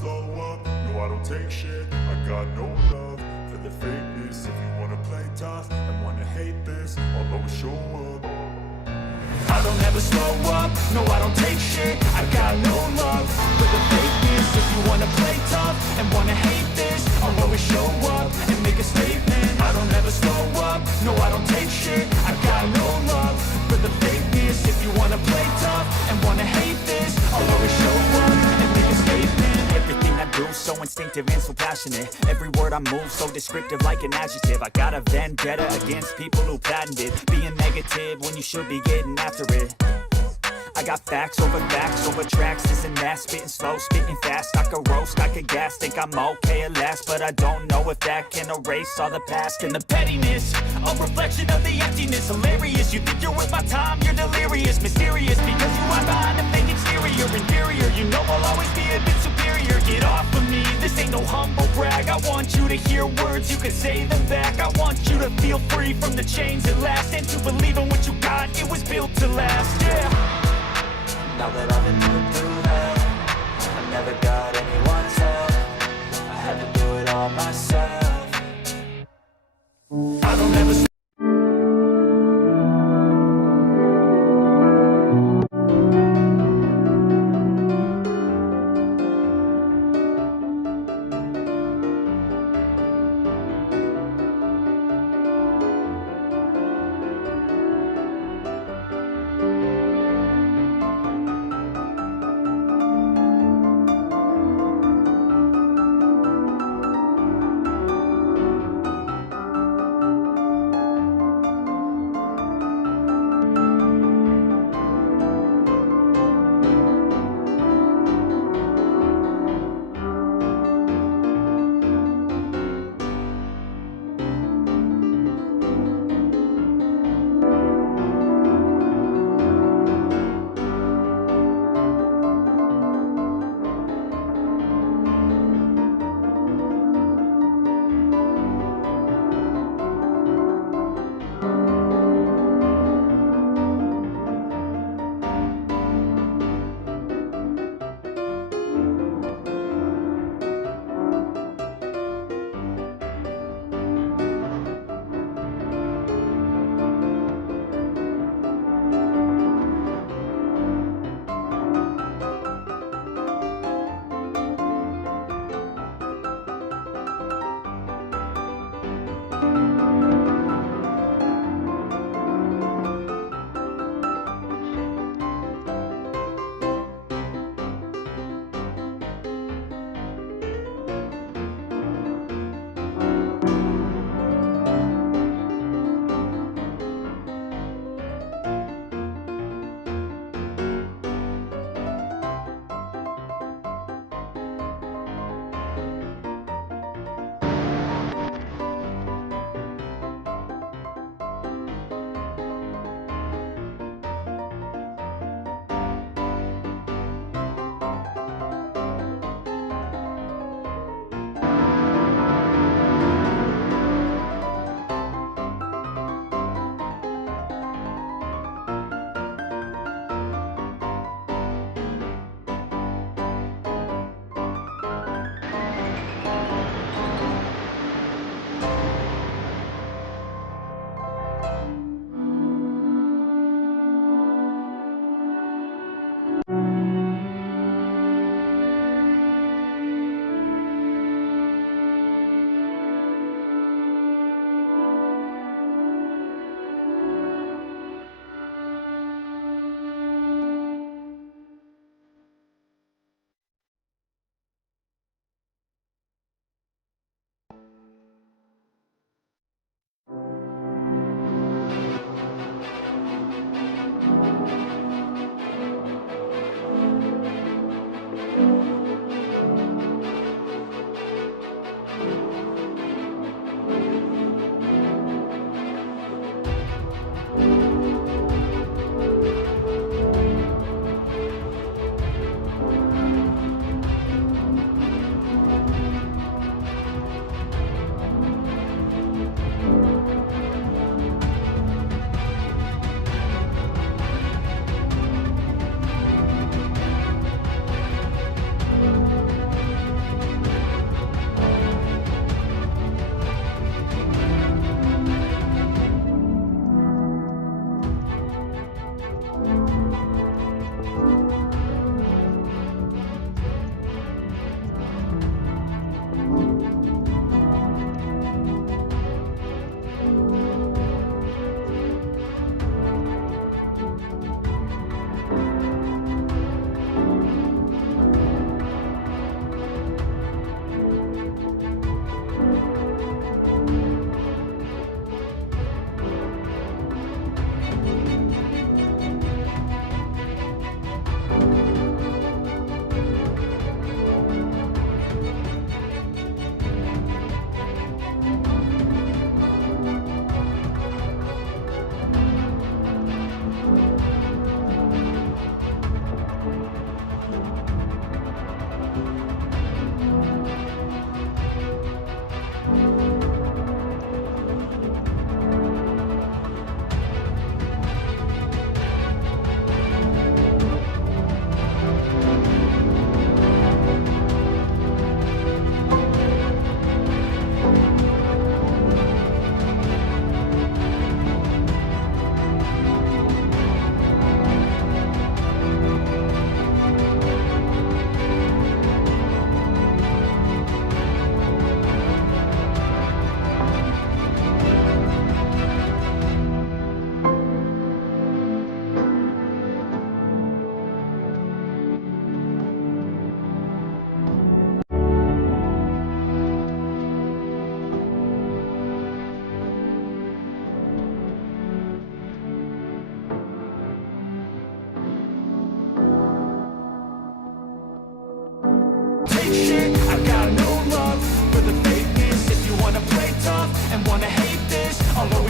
slow up, no I don't take shit. I got no love for the fakeness. If you wanna play tough and wanna hate this, I'll always show up. I don't ever slow up, no I don't take shit. I got no love for the fakeness. If you wanna play tough and wanna hate this, I'll always show up and make a statement. I don't ever slow up, no I don't take shit. I got no love for the fakeness. If you wanna play tough and wanna hate this, I'll always show up and make a statement. Everything I do so instinctive and so passionate. Every word I move so descriptive like an adjective. I got a vendetta against people who patented being negative when you should be getting after it. I got facts over tracks, this and that, spitting slow, spitting fast. I could roast, I could gas, think I'm okay at last, but I don't know if that can erase all the past and the pettiness. A reflection of the emptiness, hilarious. You think you're with my time, you're delirious, mysterious, because you are behind a fake exterior, inferior. You know I'll always be a bit superior. Get off of me, this ain't no humble brag. I want you to hear words, you can say them back. I want you to feel free from the chains at last, and to believe in what you got, it was built to last, yeah. Now that I've been through hell, I never got anyone's help. I had to do it all myself. I don't ever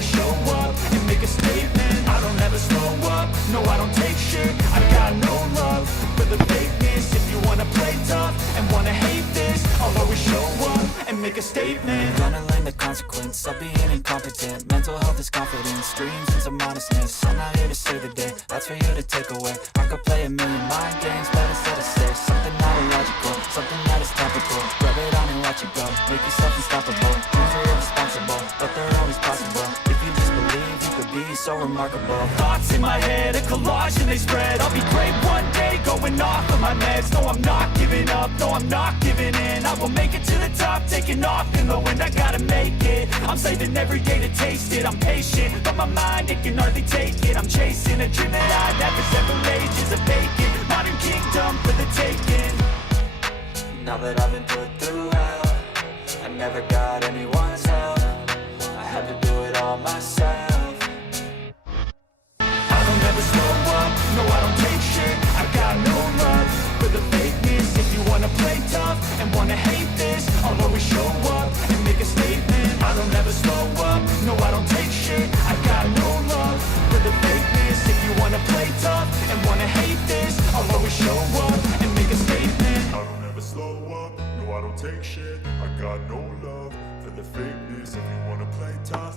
always show up and make a statement. I don't ever slow up, no I don't take shit. I got no love for the fakeness. If you wanna play tough and wanna hate this, I'll always show up and make a statement. Gonna learn the consequence of being incompetent. Mental health is confidence, dreams into modestness. I'm not here to save the day, that's for you to take away. I could play a million mind games, but instead of say something not illogical, something that is topical. Rub it on and watch it go, make yourself unstoppable. Dreams are irresponsible, but they're always possible. If you just believe, you could be so remarkable. Thoughts in my head, a collage and they spread. I'll be great one day, going off of my meds. No, I'm not giving up, no, I'm not giving in. I will make it to the top, taking off in the wind. I gotta make it, I'm saving every day to taste it. I'm patient, but my mind, it can hardly take it. I'm chasing a dream that I've had for several ages of vacant. Modern kingdom for the taking. Now that I've been put through hell, I never got anyone's help. I had to do it all myself. I don't ever slow up, no I don't take shit. I got no love for the fakeness. If you wanna play tough and wanna hate this, I'll always show up and make a statement. I don't ever slow up, no I don't take shit. I got no love for the fakeness. If you wanna play tough and wanna hate this, I'll always show up and make a statement. I don't ever slow up, no I don't take shit. I got no love for the fakeness. If you wanna play tough